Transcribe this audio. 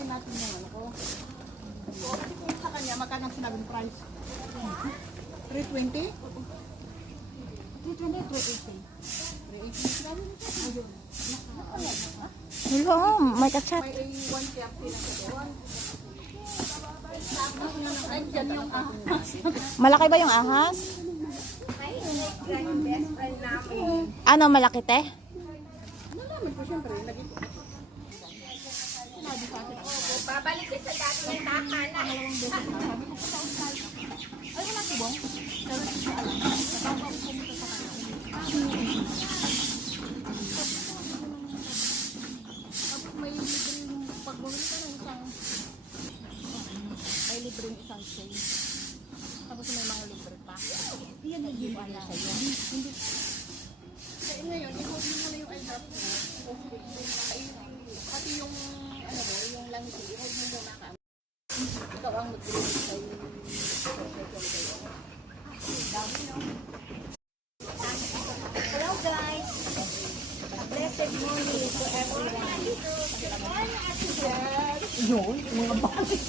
Check natin yung ano ko. O, kasi kung sa kanya, magkano ang sinabing price? 320? 320, 380. 380 sinabi nito. Ayun. Hello, may kachat. May 130 lang ito. Ay, dyan yung ahas. Malaki ba yung ahas? Ano, malaki te? Nalaman ko siyempre. Sinabi sa akin. Babalik ka sa dati ng tahanan. Ay, wala si Bong. Pero hindi ko alam. Natawag ako pumunta sa kanya. Tapos may libreng, pag bumili ka ng isang, may libreng isang chain. Tapos may mga libre pa. Yan ay yung ano sa'yo. Hindi. Kaya ngayon, i-hold mo na yung iDrop mo. Pati yung, ano mo, yung langit, i-hold mo muna ka. Ikaw ang mag-release sa'yo. Hello guys. A blessed morning to everyone. Yun, mga balik.